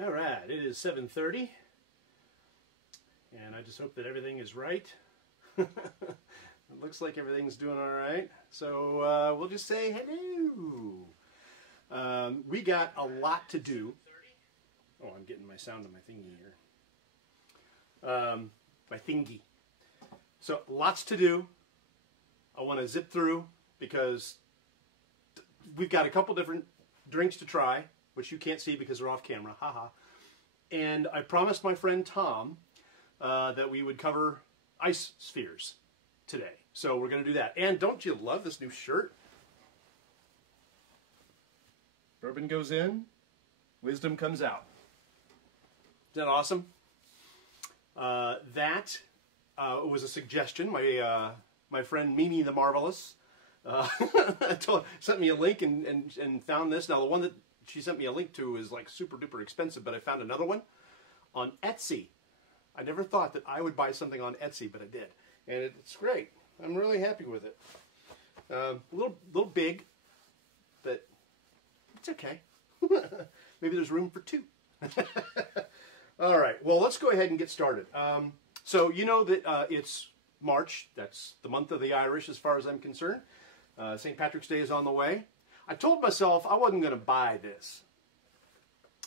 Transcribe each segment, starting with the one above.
All right, it is 7:30, and I just hope that everything is right. It looks like everything's doing all right, so we'll just say hello. We got a lot to do. Oh, I'm getting my sound on my thingy here. My thingy. So, lots to do. I want to zip through because we've got a couple different drinks to try, which you can't see because they're off camera, haha. And I promised my friend Tom that we would cover ice spheres today. So we're going to do that. And don't you love this new shirt? Bourbon goes in, wisdom comes out. Isn't that awesome? That was a suggestion. My friend Mimi the Marvelous sent me a link and found this. Now the one that she sent me a link to is like super duper expensive, but I found another one on Etsy. I never thought that I would buy something on Etsy, but I did. And it's great. I'm really happy with it. A little big, but it's okay. Maybe there's room for two. All right, well, let's go ahead and get started. So you know that it's March. That's the month of the Irish as far as I'm concerned. St. Patrick's Day is on the way. I told myself I wasn't going to buy this.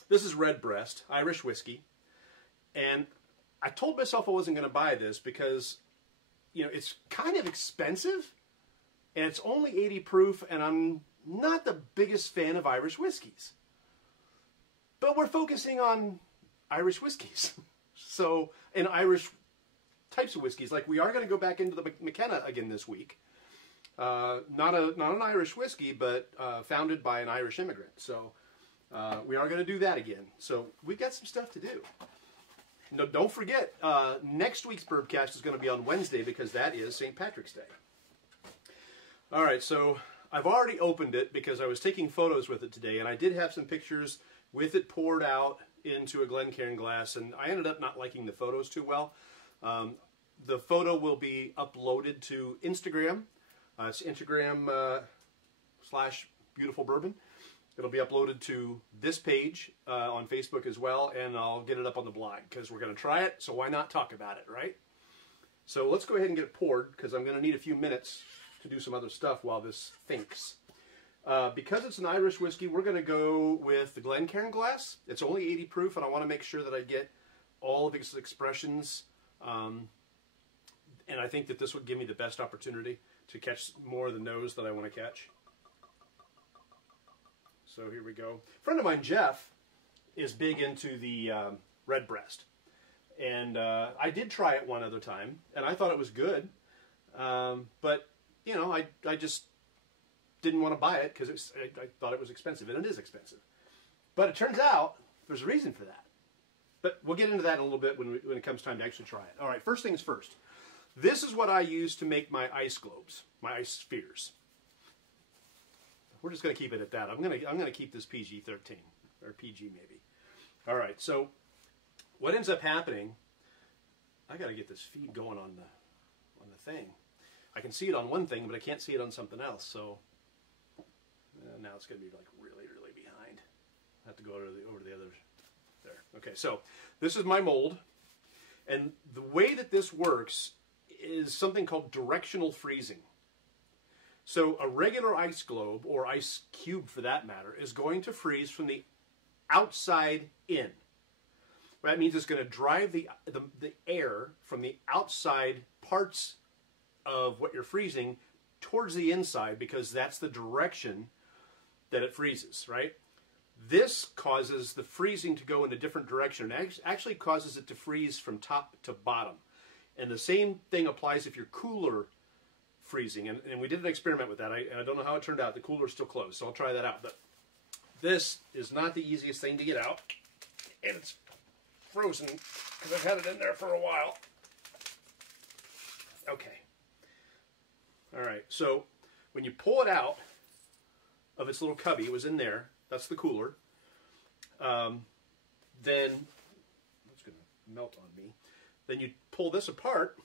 This is Redbreast, Irish whiskey. And I told myself I wasn't going to buy this because, you know, it's kind of expensive. And it's only 80 proof, and I'm not the biggest fan of Irish whiskeys. But we're focusing on Irish whiskeys. So, and Irish types of whiskeys. Like, we are going to go back into the McKenna again this week. Not an Irish whiskey, but founded by an Irish immigrant. So we are going to do that again. So we've got some stuff to do. No, don't forget, next week's Bourbcast is going to be on Wednesday because that is St. Patrick's Day. All right, so I've already opened it because I was taking photos with it today, and I did have some pictures with it poured out into a Glencairn glass, and I ended up not liking the photos too well. The photo will be uploaded to Instagram. It's Instagram / Beautiful Bourbon. It'll be uploaded to this page on Facebook as well, and I'll get it up on the blog because we're going to try it, so why not talk about it, right? So let's go ahead and get it poured because I'm going to need a few minutes to do some other stuff while this thinks. Because it's an Irish whiskey, we're going to go with the Glencairn glass. It's only 80 proof, and I want to make sure that I get all of its expressions. And I think that this would give me the best opportunity to catch more of the nose that I want to catch. So here we go. A friend of mine, Jeff, is big into the Redbreast. And I did try it one other time, and I thought it was good. But, you know, I just didn't want to buy it because I thought it was expensive, and it is expensive. But it turns out there's a reason for that. But we'll get into that in a little bit when it comes time to actually try it. All right, first things first. This is what I use to make my ice globes, my ice spheres. We're just going to keep it at that. I'm going to keep this PG-13 or PG maybe. All right. So what ends up happening? I got to get this feed going on the thing. I can see it on one thing, but I can't see it on something else. So now it's going to be like really behind. I have to go over to the other there. Okay. So this is my mold, and the way that this works is something called directional freezing. So a regular ice globe, or ice cube for that matter, is going to freeze from the outside in. That means it's going to drive the air from the outside parts of what you're freezing towards the inside because that's the direction that it freezes, right? This causes the freezing to go in a different direction. It actually causes it to freeze from top to bottom. And the same thing applies if you're cooler freezing. And we did an experiment with that. I don't know how it turned out. The cooler's still closed, so I'll try that out. But this is not the easiest thing to get out. And it's frozen because I've had it in there for a while. Okay. All right. So when you pull it out of its little cubby, it was in there. That's the cooler. Then it's going to melt on me. Then you pull this apart.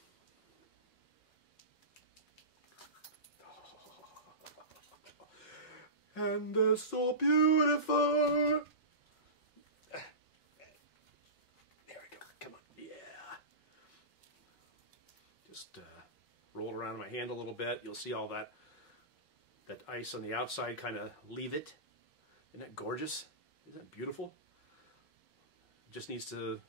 And they're so beautiful. around in my hand a little bit, you'll see all that ice on the outside kind of leave it. Isn't that gorgeous? Isn't that beautiful? Just needs to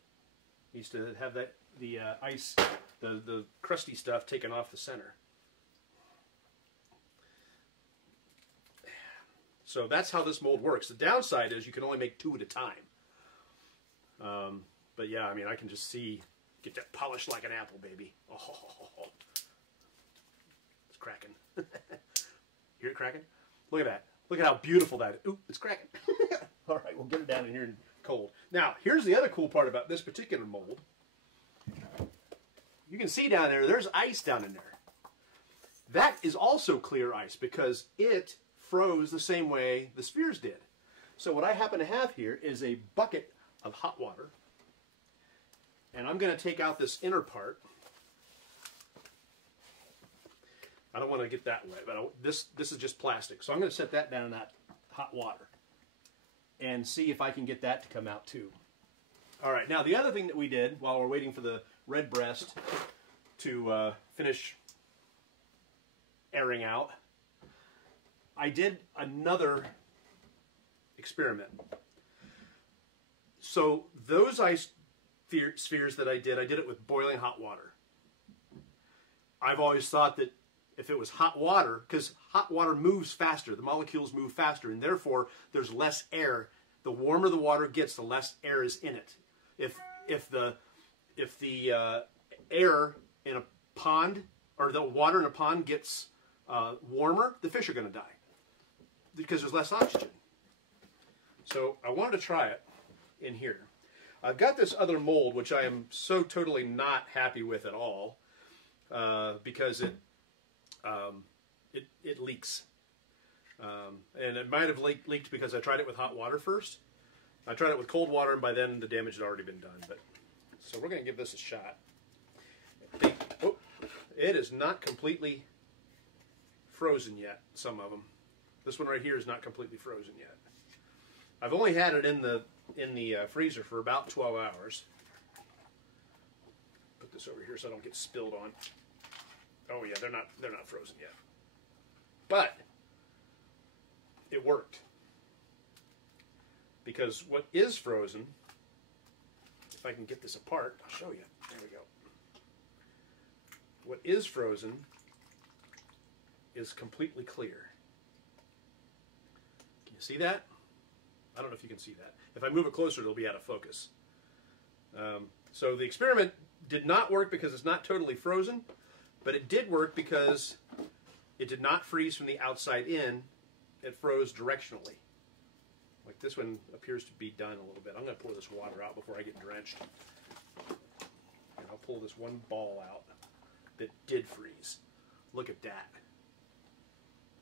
have the ice, the crusty stuff taken off the center. So that's how this mold works. The downside is you can only make 2 at a time. But yeah, I mean, I can just get that polished like an apple, baby. Oh, it's cracking. Hear it cracking? Look at that. Look at how beautiful that is. Ooh, it's cracking. All right, we'll get it down in here cold. Now, here's the other cool part about this particular mold. You can see down there, there's ice down in there. That is also clear ice because it froze the same way the spheres did. So what I happen to have here is a bucket of hot water. And I'm going to take out this inner part. I don't want to get that wet, but this is just plastic. So I'm going to set that down in that hot water and see if I can get that to come out too. All right, now the other thing that we did while we're waiting for the Redbreast to finish airing out, I did another experiment. So those ice spheres that I did it with boiling hot water. I've always thought that if it was hot water, because hot water moves faster, the molecules move faster, and therefore there's less air. The warmer the water gets, the less air is in it. If the air in a pond, or the water in a pond gets warmer, the fish are going to die because there's less oxygen. So I wanted to try it in here. I've got this other mold which I am so totally not happy with at all because it leaks. And it might have leaked because I tried it with hot water first. I tried it with cold water, and by then the damage had already been done. So we're going to give this a shot. It is not completely frozen yet, some of them. This one right here is not completely frozen yet. I've only had it in the freezer for about 12 hours. Put this over here so I don't get spilled on. Oh yeah, they're not frozen yet. But it worked. Because what is frozen, if I can get this apart, I'll show you. There we go. What is frozen is completely clear. Can you see that? I don't know if you can see that. If I move it closer, it'll be out of focus. So the experiment did not work because it's not totally frozen, but it did work because it did not freeze from the outside in. It froze directionally. Like this one appears to be done a little bit. I'm going to pour this water out before I get drenched. And I'll pull this one ball out that did freeze. Look at that.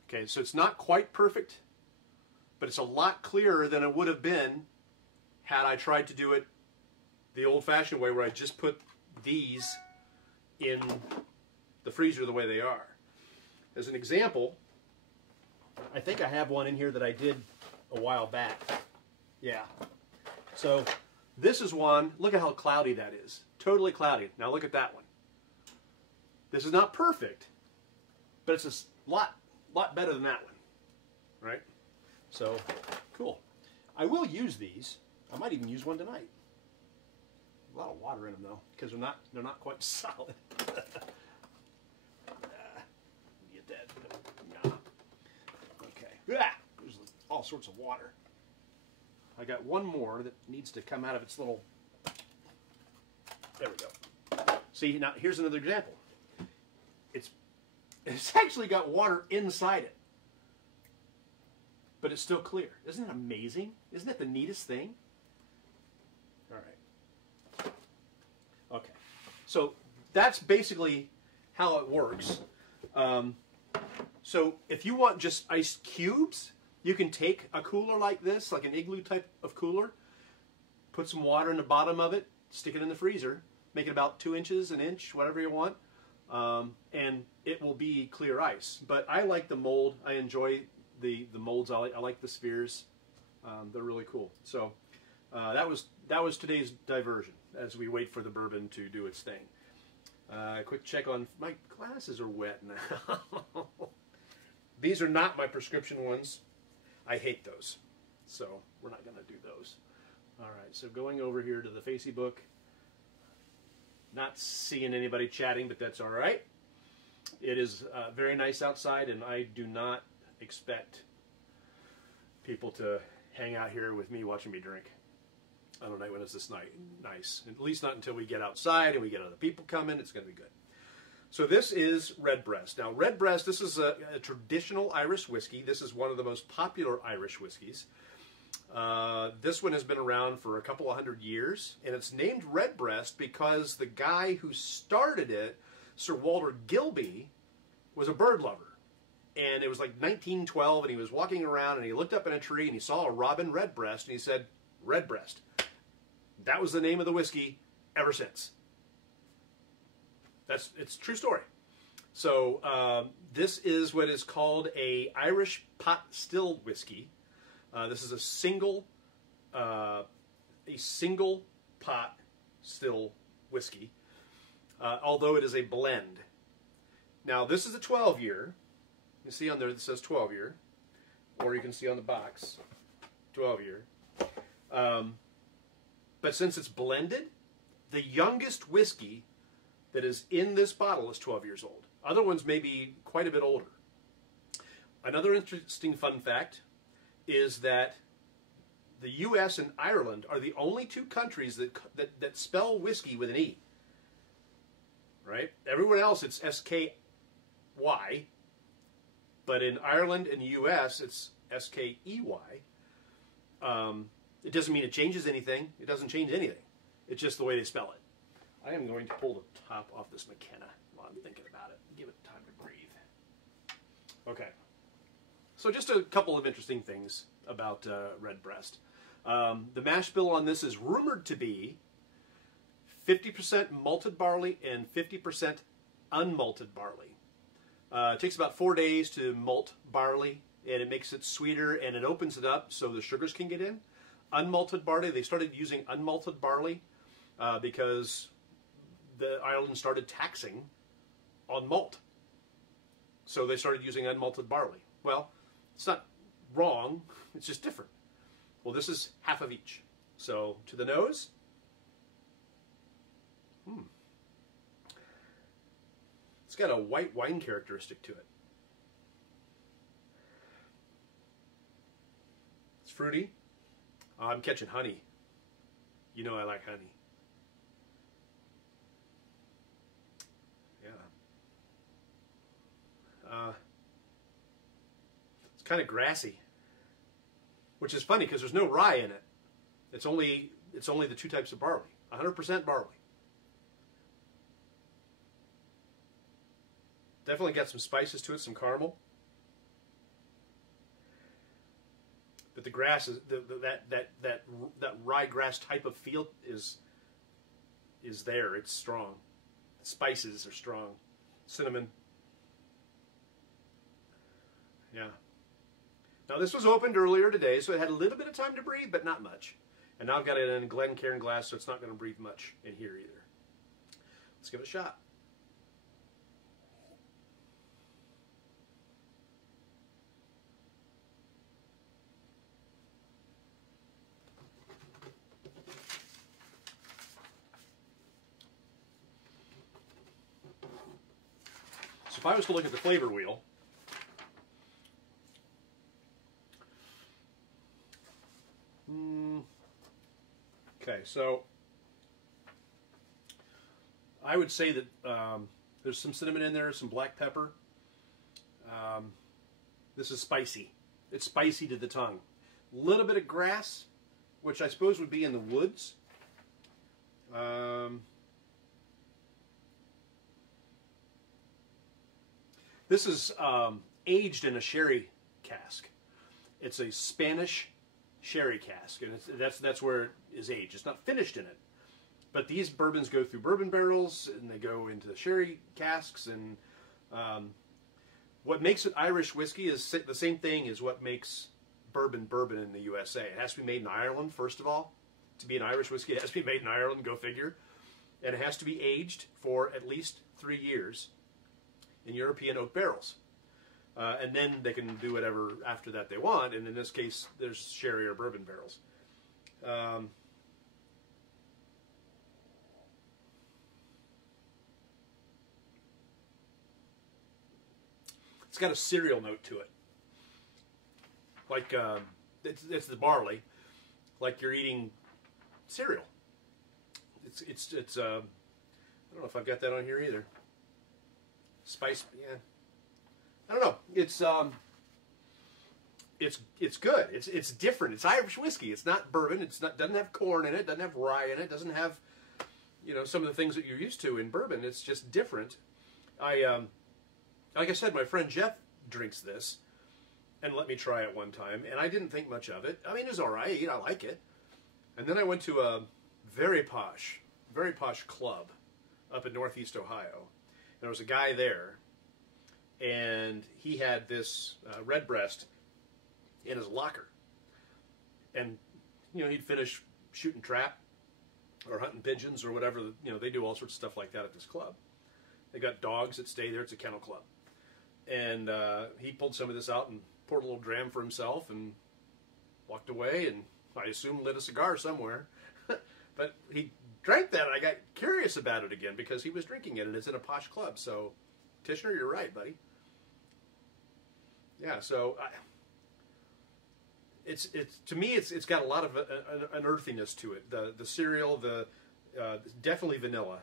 Okay, so it's not quite perfect, but it's a lot clearer than it would have been had I tried to do it the old-fashioned way where I just put these in the freezer the way they are. As an example, I think I have one in here that I did a while back. Yeah. So this is one. Look at how cloudy that is. Totally cloudy. Now look at that one. This is not perfect, but it's a lot better than that one. Right? So, cool. I will use these. I might even use one tonight. A lot of water in them though, because they're not quite solid. Get that. Nah. Okay. There's all sorts of water. I got one more that needs to come out of its little. There we go. See, now here's another example. It's actually got water inside it, but it's still clear. Isn't it amazing? Isn't that the neatest thing? All right. Okay. So that's basically how it works. So if you want just ice cubes, you can take a cooler like this, like an igloo type of cooler, put some water in the bottom of it, stick it in the freezer, make it about 2 inches, an inch, whatever you want, and it will be clear ice. But I like the mold. I enjoy the molds. I like the spheres. They're really cool. So that was today's diversion as we wait for the bourbon to do its thing. Quick check on, my glasses are wet now. These are not my prescription ones. I hate those. So we're not going to do those. All right, so going over here to the Facebook. Not seeing anybody chatting, but that's all right. It is very nice outside, and I do not expect people to hang out here with me watching me drink on a night when it's this nice. At least not until we get outside and we get other people coming. It's going to be good. So this is Redbreast. Now, Redbreast, this is a traditional Irish whiskey. This is one of the most popular Irish whiskeys. This one has been around for a couple of hundred years, and it's named Redbreast because the guy who started it, Sir Walter Gilby, was a bird lover. And it was like 1912, and he was walking around, and he looked up in a tree, and he saw a robin redbreast, and he said, Redbreast. That was the name of the whiskey ever since. It's a true story. So this is what is called a Irish pot still whiskey. This is a single pot still whiskey, although it is a blend. Now this is a 12-year. You see on there that says 12-year, or you can see on the box 12-year. But since it's blended, the youngest whiskey that is in this bottle is 12 years old. Other ones may be quite a bit older. Another interesting fun fact is that the U.S. and Ireland are the only two countries that spell whiskey with an E. Right? Everywhere else it's S-K-Y, but in Ireland and the U.S. it's S-K-E-Y. It doesn't mean it changes anything. It doesn't change anything. It's just the way they spell it. I am going to pull the top off this McKenna while I'm thinking about it. Give it time to breathe. Okay. So just a couple of interesting things about Redbreast. The mash bill on this is rumored to be 50% malted barley and 50% unmalted barley. It takes about 4 days to malt barley, and it makes it sweeter, and it opens it up so the sugars can get in. Unmalted barley, they started using unmalted barley because the Ireland started taxing on malt. So they started using unmalted barley. Well, it's not wrong, it's just different. Well, this is half of each. So, to the nose. It's got a white wine characteristic to it. It's fruity. I'm catching honey. You know I like honey. Yeah. It's kind of grassy, which is funny because there's no rye in it. It's only the two types of barley. 100% barley. Definitely got some spices to it, some caramel. But the grass is that ryegrass type of feel is there. It's strong. The spices are strong. Cinnamon. Yeah. Now this was opened earlier today, so it had a little bit of time to breathe, but not much. And now I've got it in a Glencairn glass, so it's not going to breathe much in here either. Let's give it a shot. So if I was to look at the flavor wheel, okay, so I would say that there's some cinnamon in there, some black pepper. This is spicy. It's spicy to the tongue. A little bit of grass, which I suppose would be in the woods. This is aged in a sherry cask. It's a Spanish sherry cask, and that's where it is aged. It's not finished in it, but these bourbons go through bourbon barrels, and they go into the sherry casks. And what makes it Irish whiskey is the same thing as what makes bourbon in the USA. It has to be made in Ireland, first of all. To be an Irish whiskey, it has to be made in Ireland. Go figure. and it has to be aged for at least 3 years in European oak barrels. And then they can do whatever after that they want, and in this case, there's sherry or bourbon barrels. It's got a cereal note to it. Like, it's the barley, like you're eating cereal. It's I don't know if I've got that on here either. Spice, yeah. I don't know. It's good. It's different. It's Irish whiskey. It's not bourbon. Doesn't have corn in it. Doesn't have rye in it. Doesn't have, some of the things that you're used to in bourbon. It's just different. Like I said, my friend Jeff drinks this and let me try it one time, and I didn't think much of it. I mean, it was all right. I like it. And then I went to a very posh club up in Northeast Ohio. And there was a guy there, and he had this Redbreast in his locker. And, he'd finish shooting trap or hunting pigeons or whatever. They do all sorts of stuff like that at this club. They got dogs that stay there. It's a kennel club. And he pulled some of this out and poured a little dram for himself and walked away, and I assume lit a cigar somewhere. But he drank that, and I got curious about it again because he was drinking it, and it's in a posh club. So, Tishner, you're right, buddy. Yeah, so it's to me it's got a lot of an earthiness to it. The cereal, definitely vanilla.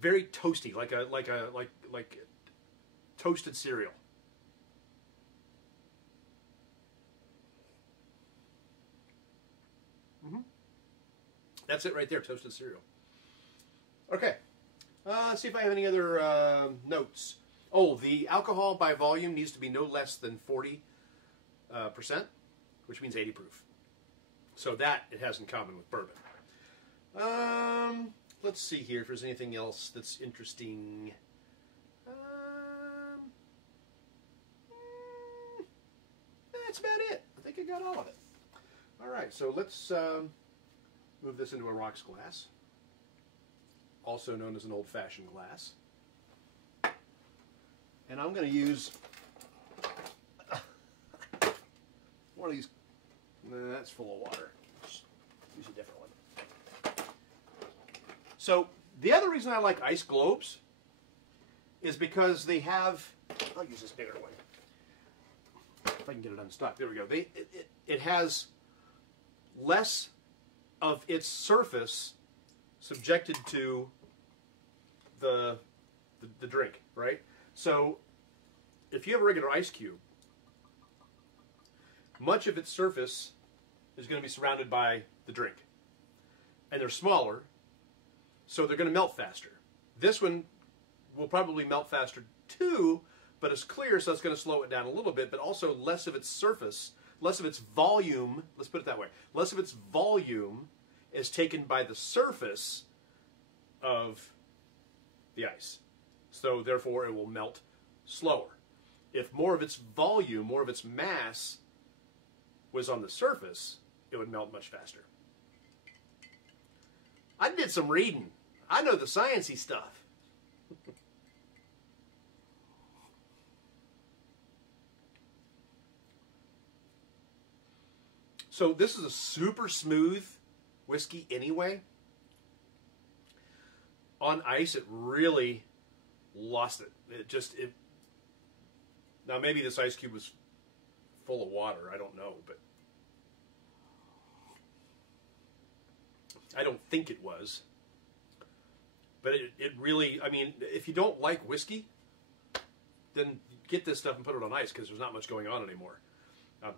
Very toasty, like toasted cereal. That's it right there, toasted cereal. Okay, let's see if I have any other notes. Oh, the alcohol by volume needs to be no less than 40%, which means 80 proof. So that it has in common with bourbon. Let's see here if there's anything else that's interesting. That's about it. I think I got all of it. All right, so let's move this into a rocks glass, also known as an old-fashioned glass. And I'm going to use one of these. That's full of water. Let's use a different one. So the other reason I like ice globes is because they have, I'll use this bigger one. If I can get it unstuck. There we go. It has less of its surface subjected to the drink, right? So if you have a regular ice cube, much of its surface is going to be surrounded by the drink. And they're smaller, so they're going to melt faster. This one will probably melt faster too, but it's clear, so it's going to slow it down a little bit, but also less of its surface, less of its volume, let's put it that way, less of its volume is taken by the surface of the ice. So therefore it will melt slower. If more of its volume, more of its mass was on the surface, it would melt much faster. I did some reading. I know the sciencey stuff. So this is a super smooth whiskey anyway. On ice, it really lost it. Now maybe this ice cube was full of water. I don't know, but I don't think it was. But it really, I mean, if you don't like whiskey, then get this stuff and put it on ice because there's not much going on anymore.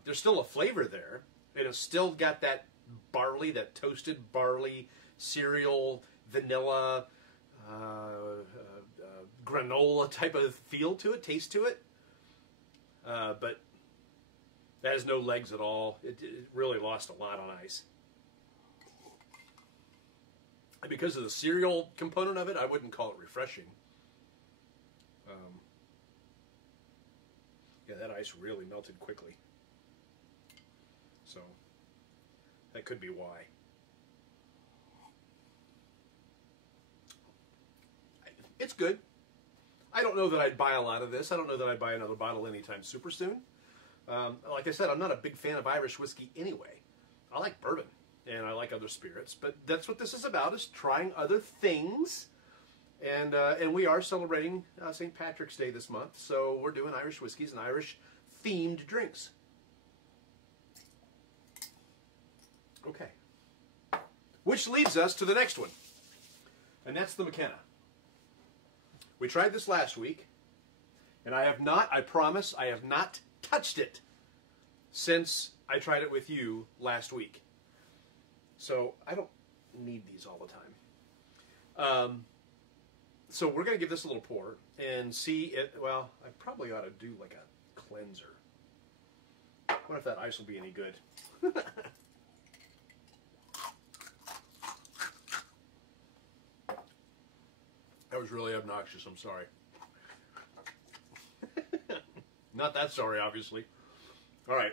There's still a flavor there, and it's still got that barley, that toasted barley, cereal, vanilla, granola type of feel to it, taste to it. But that has no legs at all. It really lost a lot on ice. And because of the cereal component of it, I wouldn't call it refreshing. Yeah, that ice really melted quickly. So that could be why. It's good. I don't know that I'd buy a lot of this. I don't know that I'd buy another bottle anytime super soon. Like I said, I'm not a big fan of Irish whiskey anyway. I like bourbon, and I like other spirits, but that's what this is about, is trying other things. And we are celebrating St. Patrick's Day this month, so we're doing Irish whiskeys and Irish-themed drinks. Okay. Which leads us to the next one, and that's the McKenna. We tried this last week, and I promise, I have not touched it since I tried it with you last week. So I don't need these all the time. So we're going to give this a little pour and see it. Well, I probably ought to do like a cleanser. I wonder if that ice will be any good. That was really obnoxious. I'm sorry. Not that sorry, obviously. All right.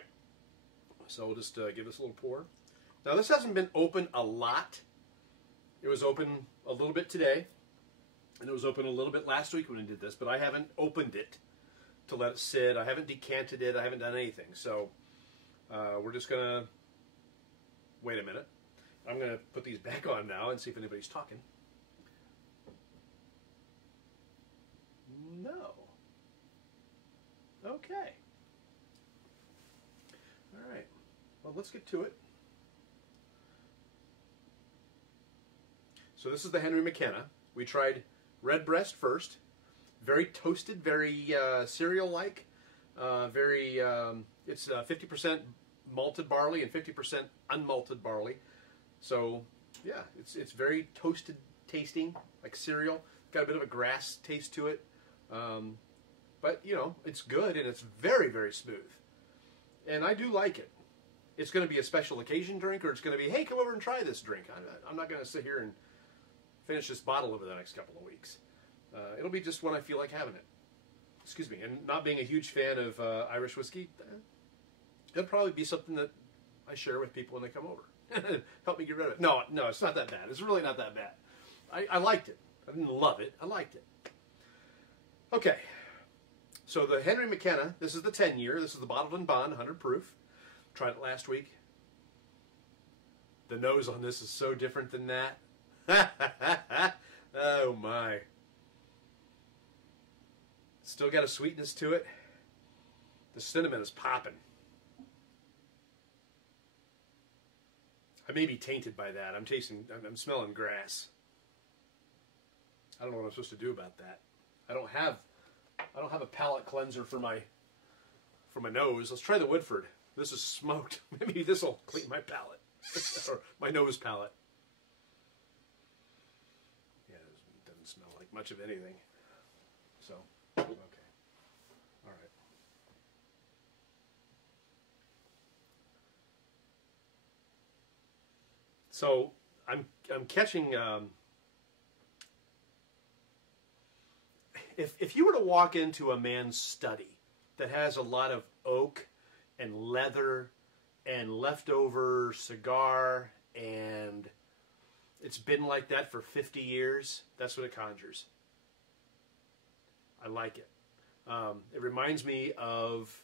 So we'll just give this a little pour. Now, this hasn't been open a lot. It was open a little bit today, and it was open a little bit last week when we did this, but I haven't opened it to let it sit. I haven't decanted it. I haven't done anything. So we're just going to wait a minute. I'm going to put these back on now and see if anybody's talking. No. Okay. All right. Well, let's get to it. So this is the Henry McKenna. We tried Redbreast first. Very toasted, very cereal-like. It's 50% malted barley and 50% unmalted barley. So, yeah, it's very toasted tasting, like cereal. Got a bit of a grass taste to it. But, you know, it's good, and it's very, very smooth. And I do like it. It's going to be a special occasion drink, or it's going to be, hey, come over and try this drink. I'm not going to sit here and finish this bottle over the next couple of weeks. It'll be just when I feel like having it. Excuse me. And not being a huge fan of Irish whiskey, it'll probably be something that I share with people when they come over. Help me get rid of it. No, it's not that bad. It's really not that bad. I liked it. I didn't love it. I liked it. Okay. So the Henry McKenna, this is the 10-year. This is the bottled and bond, 100 proof. Tried it last week. The nose on this is so different than that. Oh my. Still got a sweetness to it. The cinnamon is popping. I may be tainted by that. I'm smelling grass. I don't know what I'm supposed to do about that. I don't have a palate cleanser for my nose. Let's try the Woodford. This is smoked. Maybe this will clean my palate. Or my nose palate. Yeah, it doesn't smell like much of anything. So, okay. All right. So, I'm catching if you were to walk into a man's study that has a lot of oak and leather and leftover cigar, and it's been like that for 50 years, that's what it conjures. I like it. It reminds me of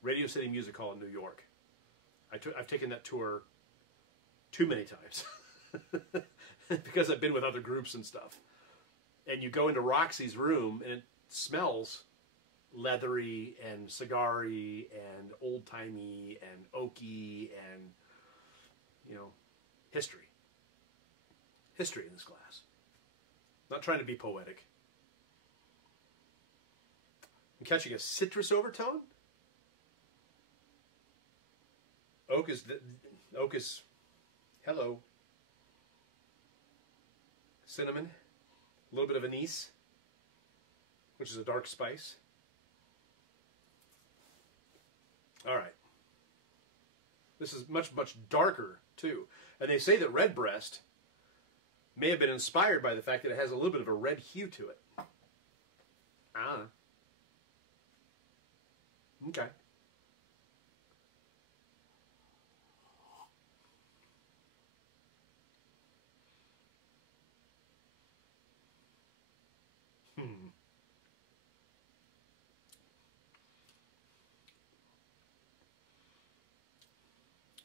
Radio City Music Hall in New York. I've taken that tour too many times because I've been with other groups and stuff. And you go into Roxy's room, and it smells leathery and cigar-y and old-timey and oaky and, you know, history. History in this glass. Not trying to be poetic. I'm catching a citrus overtone. Oak is, hello. Cinnamon. A little bit of anise, which is a dark spice. All right. This is much, much darker, too. And they say that Redbreast may have been inspired by the fact that it has a little bit of a red hue to it. Ah. Okay.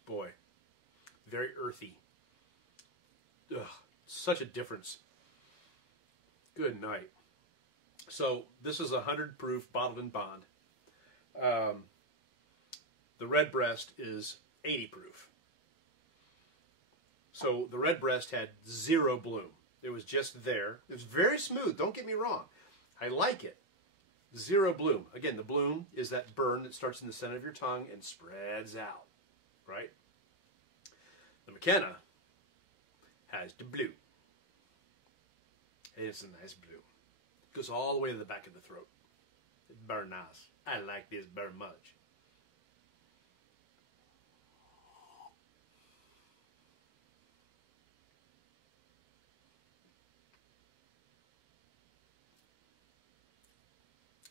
boy, very earthy. Ugh, such a difference. Good night. So this is 100 proof bottled in bond. The Redbreast is 80 proof. So the Redbreast had 0 bloom. It was just there. It was very smooth, don't get me wrong. I like it. 0 bloom. Again, the bloom is that burn that starts in the center of your tongue and spreads out, right? The McKenna has the blue. It's a nice blue. It goes all the way to the back of the throat. It's very nice. I like this very much.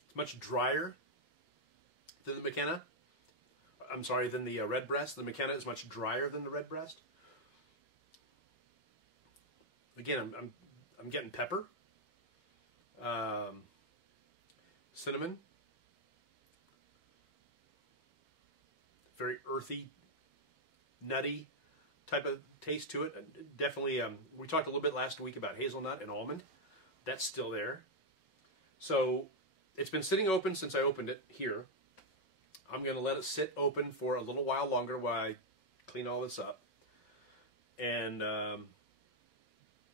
It's much drier than the McKenna. I'm sorry, than the Redbreast. The McKenna is much drier than the Redbreast. Again, I'm getting pepper, cinnamon, very earthy, nutty type of taste to it. Definitely, we talked a little bit last week about hazelnut and almond. That's still there. So it's been sitting open since I opened it here. I'm going to let it sit open for a little while longer while I clean all this up. And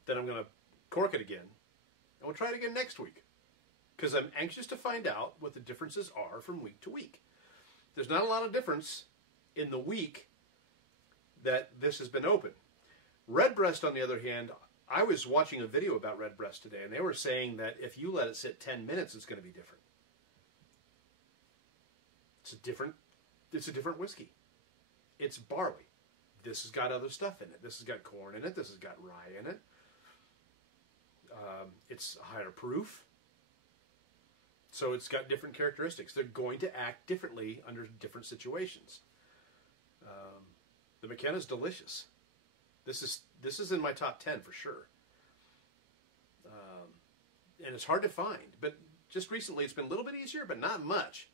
then I'm going to cork it again. And we'll try it again next week. Because I'm anxious to find out what the differences are from week to week. There's not a lot of difference in the week that this has been open. Redbreast, on the other hand, I was watching a video about Redbreast today, and they were saying that if you let it sit 10 minutes, it's going to be different. It's a different whiskey. It's barley. This has got other stuff in it. This has got corn in it. This has got rye in it. It's higher proof. So it's got different characteristics. They're going to act differently under different situations. The McKenna is delicious. This is in my top 10 for sure. And it's hard to find. But just recently it's been a little bit easier, but not much.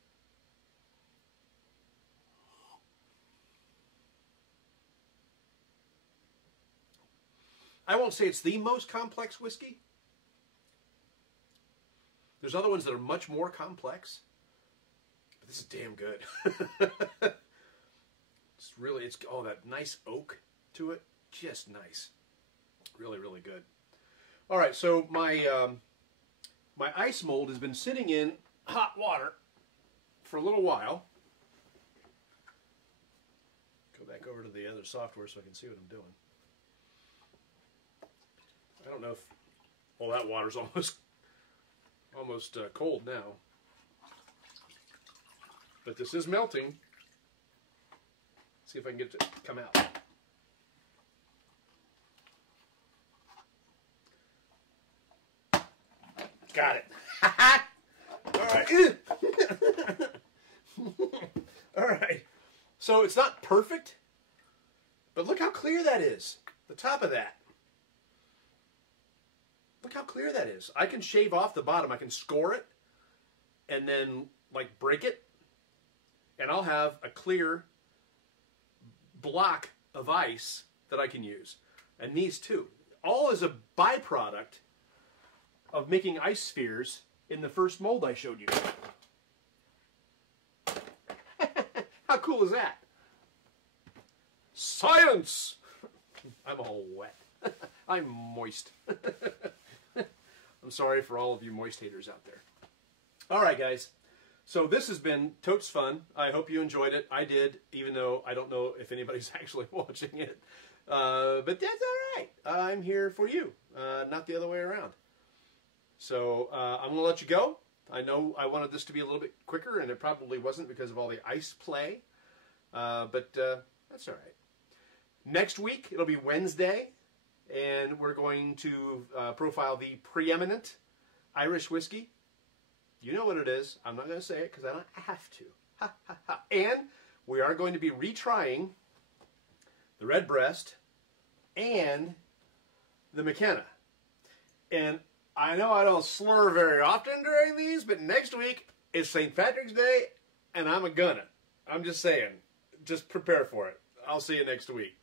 I won't say it's the most complex whiskey. There's other ones that are much more complex. But this is damn good. It's oh, that nice oak to it. Just nice. Really, really good. All right, so my ice mold has been sitting in hot water for a little while. Go back over to the other software so I can see what I'm doing. I don't know if... Well, that water's almost cold now. But this is melting. See if I can get it to come out. Got it. All right. All right. So it's not perfect, but look how clear that is. The top of that. Look how clear that is. I can shave off the bottom. I can score it and then like break it, and I'll have a clear block of ice that I can use. And these too. All is a byproduct of making ice spheres in the first mold I showed you. How cool is that? Science! I'm all wet. I'm moist. I'm sorry for all of you moist haters out there. All right, guys. So this has been totes fun. I hope you enjoyed it. I did, even though I don't know if anybody's actually watching it. But that's all right. I'm here for you, not the other way around. So I'm going to let you go. I know I wanted this to be a little bit quicker, and it probably wasn't because of all the ice play. But that's all right. Next week, it'll be Wednesday, and we're going to profile the preeminent Irish whiskey. You know what it is. I'm not going to say it because I don't have to. Ha, ha, ha. And we are going to be retrying the Redbreast and the McKenna. And I know I don't slur very often during these, but next week is St. Patrick's Day, and I'm a gunna. I'm just saying. Just prepare for it. I'll see you next week.